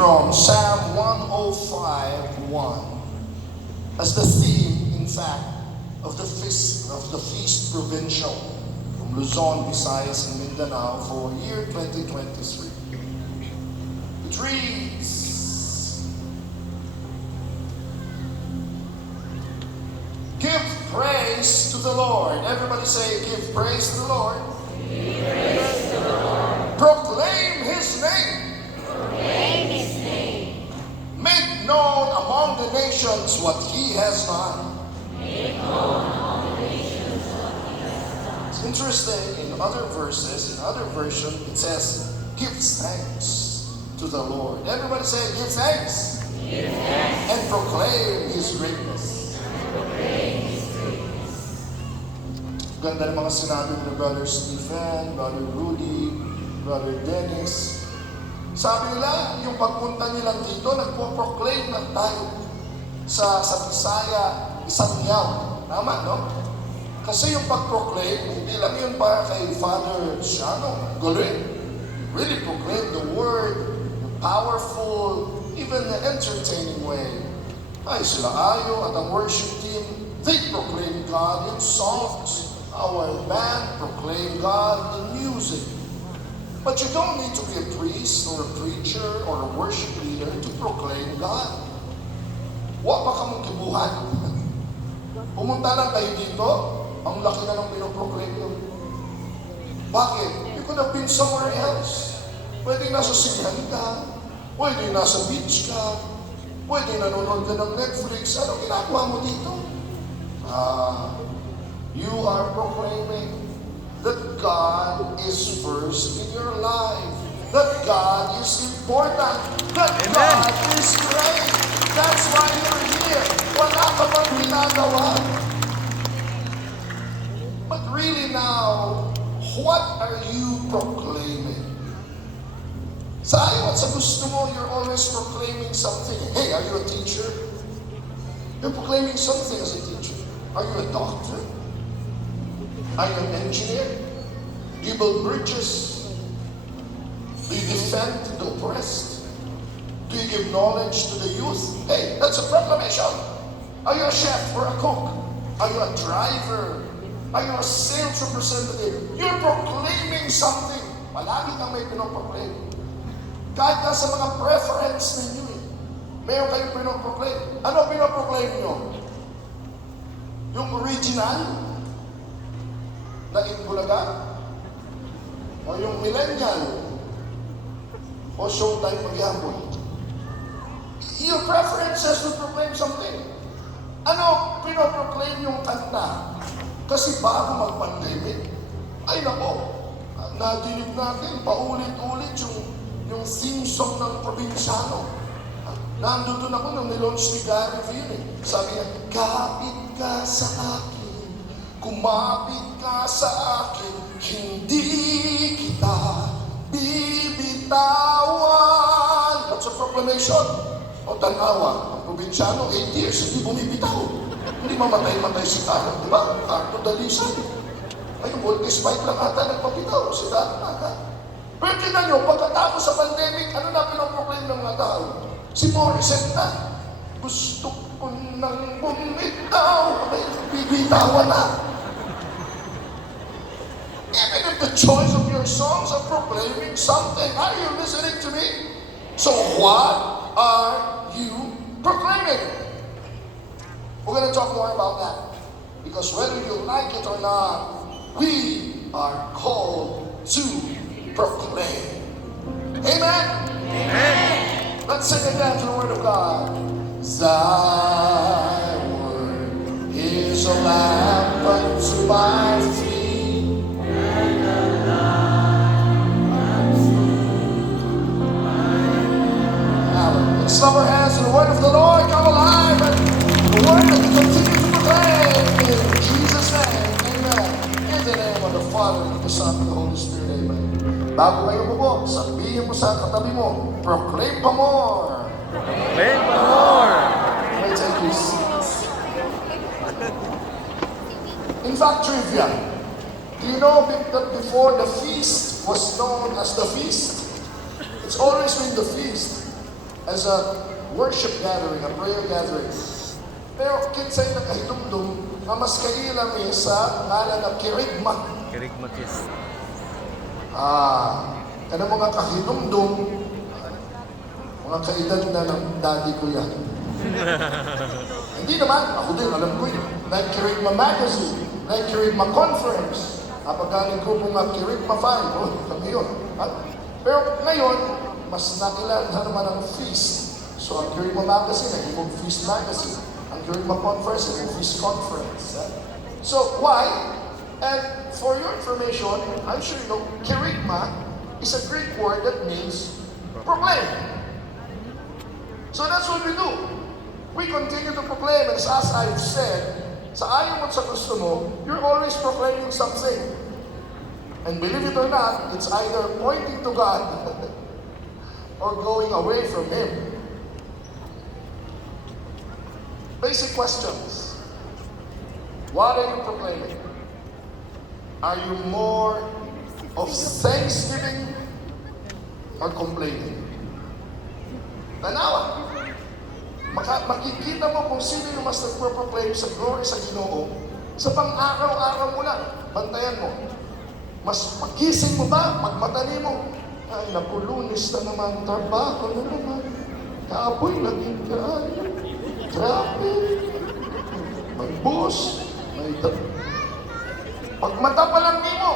from Psalm 105:1 as the theme, in fact, of the feast provincial from Luzon, Visayas, and Mindanao for year 2023. It reads, "Give praise to the Lord." Everybody say, "Give praise to the Lord." Give praise to the Lord. Proclaim His name. Proclaim His name. Make known among the nations what He has done. Make known among the nations what He has done. It's interesting, in other verses, in other versions, it says, "Give thanks to the Lord." Everybody say, "Give thanks." Give thanks. And proclaim His greatness. Proclaim His greatness. Ganda ng mga sinabi ni Brother Stephen, Brother Rudy, Brother Dennis. Sabi nila, yung pagpunta nilang dito, nagpo-proclaim lang tayo sa Bisaya, isang yaw. Tama, no? Kasi yung pag-proclaim, hindi lang yun para kay Father Siano. Galing. Really proclaim the word, the powerful, even the entertaining way. Ay, sila Ayo at ang worship team, they proclaim God in songs. Our band proclaim God in music. But you don't need to be a priest or a preacher or a worship leader to proclaim God. Wa pa ka mong kibuhan. Pumunta lang kayo dito, ang laki na ng pinoproclaim nyo. Bakit? You could have been somewhere else. Pwede nasa sinihan ka, pwede nasa beach ka, pwede nanonood ka ng Netflix. Ano ginagawa mo dito? You are proclaiming that God is first in your life, that God is important, that Amen. God is great. That's why you're here. Wala ka bang ginagawa? But really now, what are you proclaiming? Sa ayaw at sa gusto mo, you're always proclaiming something. Hey, are you a teacher? You're proclaiming something as a teacher. Are you a doctor? Are you an engineer? Do you build bridges? Do you defend the oppressed? Do you give knowledge to the youth? Hey, that's a proclamation. Are you a chef or a cook? Are you a driver? Are you a sales representative? You're proclaiming something. Palagi kang may pinoproclaim. Kahit na sa mga preference ninyo meron kayong pinoproclaim. Ano pinoproclaim nyo? Yung original na Itbulaga? O yung millennial? O showtime maghihapon? Your preferences will proclaim something. Ano pinoproclaim yung kanta? Kasi bago mag-pandemic, ay nako, nadinig natin paulit-ulit yung theme song ng probinsyano. Nandun ako nung nilaunch ni Gary yun eh. Sabi niya, kapit ka sa akin, kumapit ka sa akin, hindi kita bibitawan. That's a proclamation. O tanawa, ang probinsyano, 8 years, hindi bumibitaw. Hindi mamatay-matay si Tara, di ba? Carto Dalisi. Ngayon, multi-spike lang ata nagpapitaw si Tara. Pero tignan nyo, pagkatapos sa pandemic, ano na pinoproclaim ng mga tao? Si Morissette na. Gusto ko nang bumitaw. Ay, bibitawan na. Even if the choice of your songs are proclaiming something, are you listening to me? So what are you proclaiming? We're going to talk more about that. Because whether you like it or not, we are called to proclaim. Amen? Amen. Let's sing again to the Word of God. Thy Word is a lamp unto my feet, And a light unto my Now, let's clap our hands to the Word of the Lord come alive, and the Word that we continue to proclaim in Jesus' name. Amen. In the name of the Father, and of the Son, and the Holy Spirit. Amen. Bago kayo bubo, sabihin mo sa katabi mo, proclaim pa more. Proclaim pa more. May take your seats. In fact, trivia. Do you know that before the feast was known as the feast? It's always been the feast. as a worship gathering, a prayer gathering. Pero kinsay nakahidumdum, nga mas kailam sa ngalan ng kirigma. Kerigmatis. Ano mga kahidumdum, mga kaedad na ng daddy ko yan. Hindi naman, ako din, alam ko yun. Like Kirigma Magazine, like Kirigma Conference. Pagkaling grupo nga Kirigma 5, kami yun. Pero ngayon, mas nakilan na naman ang feast. So ang Kirigma Magazine, ay ibang feast magazine. Ang Kirigma Conference, ay ibang feast conference. So why? And for your information, I'm sure you know, Kirigma is a Greek word that means proclaim. So that's what we do. We continue to proclaim, and as I've said, sa ayaw mo at sa gusto mo, you're always proclaiming something. And believe it or not, it's either pointing to God or going away from Him. Basic questions. What are you proclaiming? Are you more of thanksgiving or complaining? Tanawa. Makikita mo kung sino yung mas nagpo-proclaim sa glory sa Ginoo sa pang-araw-araw mo lang. Bantayan mo. Mas magising mo ba? Magmatani mo. Ay, naku, Lunes na naman. Trabaho na naman. Kapoy, naging kaayo. Traffic. May boss. May pagmata pa lang mo.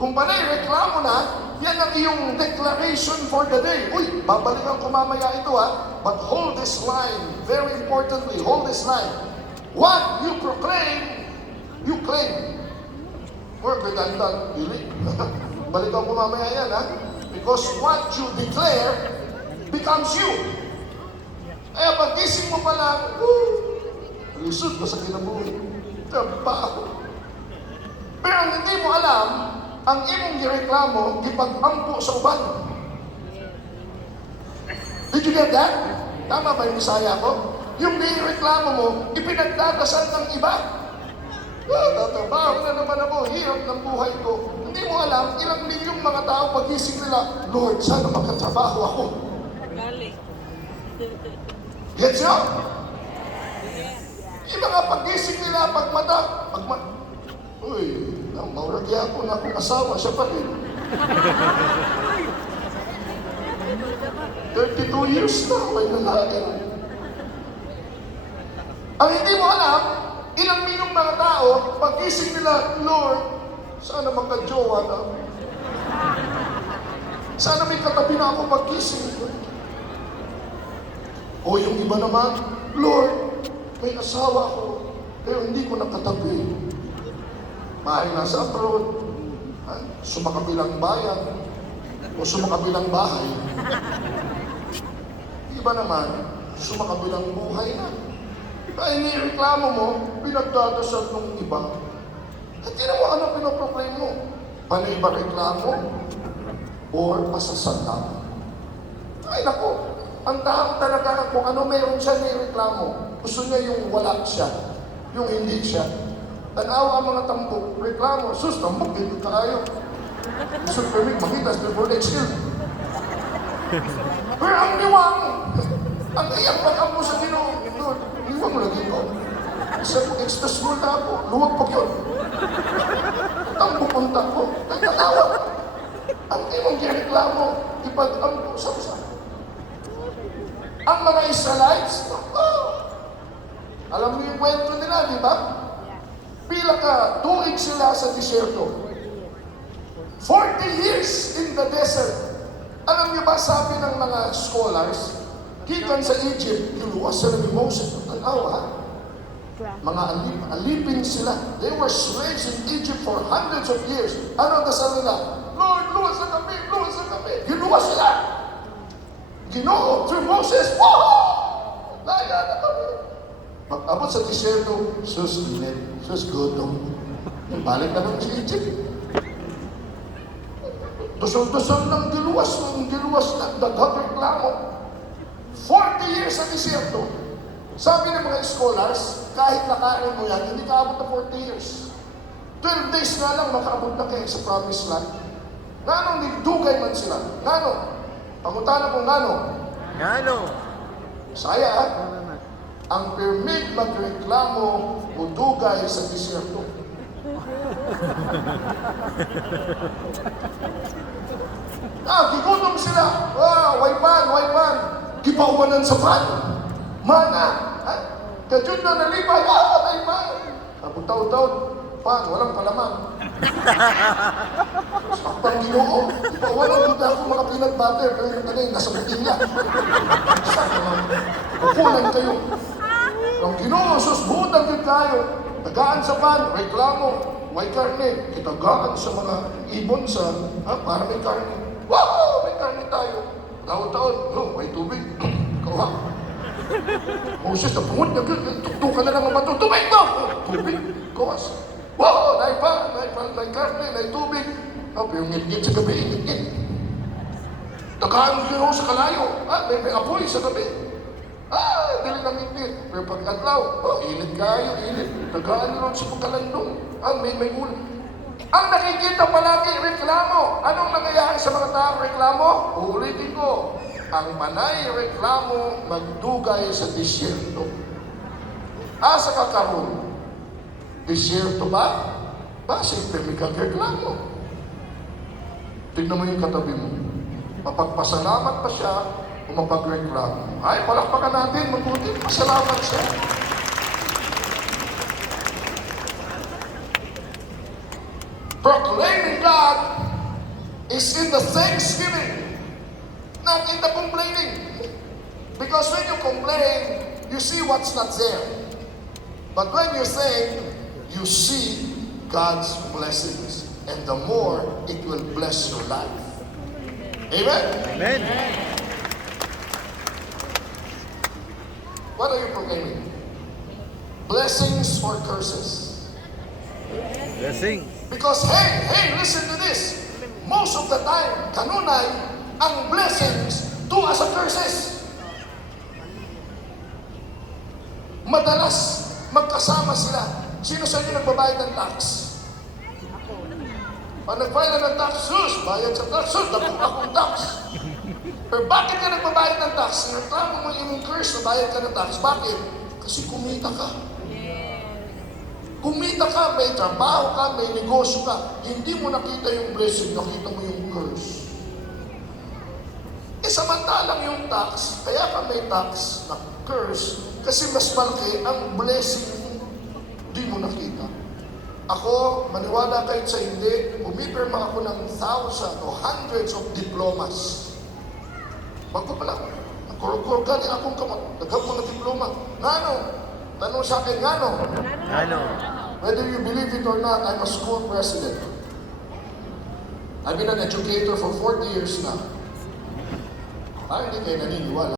Kung panay, reklamo na, yan ang iyong declaration for the day. Uy, babalikan ko mamaya ito ha. But hold this line, very importantly, hold this line. What you proclaim, you claim. Or redundant, really? Balikan ko mamaya yan ha. Because what you declare becomes you. Kaya pag-gising mo pa lang, lusot ka sa kinabuhi. Trabaho. Pero ang hindi mo alam, ang imong gireklamo, gipag-ampo sa uban. Did you get that? Tama ba yung Bisaya ko? Yung nireklamo mo, ipinagdadasal ng iba. Tatabaho na naman ako, hirap ng buhay ko. Hindi mo alam, ilang milyong mga tao pag-isip nila, Lord, sana magkatrabaho ako. Gets nyo? Yung mga pag-isip nila, uy, mauragya ako na akong asawa, siya pa rin. 32 years na, may nalain. Ang hindi mo alam, ilang milyong mga tao, pag-isip nila, Lord, sana magka-jowa na. Sana may katabi na ako pag-isip. O yung iba naman, Lord, may asawa ako, pero hindi ko nakatabi. Mahal na sa abroad, sumakabilang bayan, o sumakabilang bahay. Iba naman, sumakabilang buhay na. Kaya inireklamo mo, pinagdadasal ng iba. At tinan mo ano pinoproclaim mo? Panay ba reklamo? Or pasasalamat? Ay nako, ang tao talaga kung ano meron siya nireklamo. Gusto niya yung wala siya, yung hindi siya. Tanaw ang mga tampok, reklamo, sus, tampok, dito tayo. Gusto ko rin makita before next year. Pero ang niwang, ang iyang pag-ampo sa Ginoo, Lord, iwan mo lagi ko. Isa ko, express mo na ako, luwag pa yun. Tampok punta ko, nagtatawa. Ang iyong gireklamo, ipag-ampo sa usa. Ang mga Israelites, alam mo yung kwento nila, di ba? Pila ka, tuig sila sa disyerto. 40 years in the desert. Alam niyo ba, sabi ng mga scholars, gikan sa Egypt, niluwas sila ni Moses. Tanaw ha? Mga alipin sila. They were slaves in Egypt for hundreds of years. Ano ang dasal nila? Lord, luwas na kami, luwas na kami. Ginuwas sila. Ginoo, through Moses, woohoo! Laya na kami. Pag-abot sa disyerto, sus, gutom. Balik na lang sa Egypt. Dusol-dusol ng diluwas na daghang reklamo. 40 years sa disyerto. Sabi ng mga scholars, kahit nakain mo yan, hindi ka abot na 40 years. 12 days nga lang makaabot na kayo sa promised land. Nanong nagdugay man sila. Nano? Pangutana kung nano? Ngano? Saya, ang permit magreklamo mudugay sa disyerto. Gigutom sila. Waypan. Gipaumanan sa pan. Mana. Kajud na nalipay. Waypan. Taon-taon, pan, walang palaman. Sakpang Ginoo. Gipaumanan dito ako mga peanut butter. Pero yung tanay, nasa buting lang. Pupunan kayo. Ang Ginoo, susbutan din tayo. Tagaan sa pan, reklamo. May karne. Kitagaan sa mga ibon sa, para may karne. Wow! May karne tayo. Taon-taon, may tubig. Kawa. Moses, napungot na. Tuktukan na lang ang bato. Tubig mo! Tubig. Kawas. Wow! May karne, may tubig. Yung ngit-ngit sa gabi, ngit-ngit. Tagaan mo sa kalayo. May apoy sa gabi. Dili lang ngit-ngit. Pero pag-adlaw, init kayo, init. Tagaan nyo sa pagkalandong. May ulan. Ang nakikita palagi, reklamo. Anong nangyayari sa mga taong reklamo? Ulitin ko. Ang manay reklamo magdugay sa disyerto. Asa ka karon? Disyerto ba? Siyempre may kagreklamo. Tignan mo yung katabi mo. Mapagpasalamat pa siya o mapagreklamo. Ay, palakpakan natin. Mabuti, pasalamat siya. Proclaiming God is in the thanksgiving, not in the complaining. Because when you complain, you see what's not there. But when you thank, you see God's blessings. And the more, it will bless your life. Amen? Amen. What are you proclaiming? Blessings or curses? Blessing. Because, hey, listen to this. Most of the time, kanunay, ang blessings do as a curses. Madalas, magkasama sila. Sino sa inyo nagbabayad ng tax? Pag nagbayad ng tax, bayad sa tax, dagong akong tax. Pero bakit ka nagbabayad ng tax? Reklamo mo yung curse na bayad ka ng tax. Bakit? Kasi kumita ka. Kumita ka, may trabaho ka, may negosyo ka, hindi mo nakita yung blessing, nakita mo yung curse. Samantalang yung tax, kaya ka may tax na curse, kasi mas malaki ang blessing hindi mo nakita. Ako, maniwala kahit sa hindi, pumipirma ako ng 1,000 o hundreds of diplomas. Bago pala, nakurukor ka din akong daghang mga diploma. Ngano? Tanong sa akin, ngano? Ngano? Whether you believe it or not, I'm a school president. I've been an educator for 40 years now. Hindi kayo naniniwala.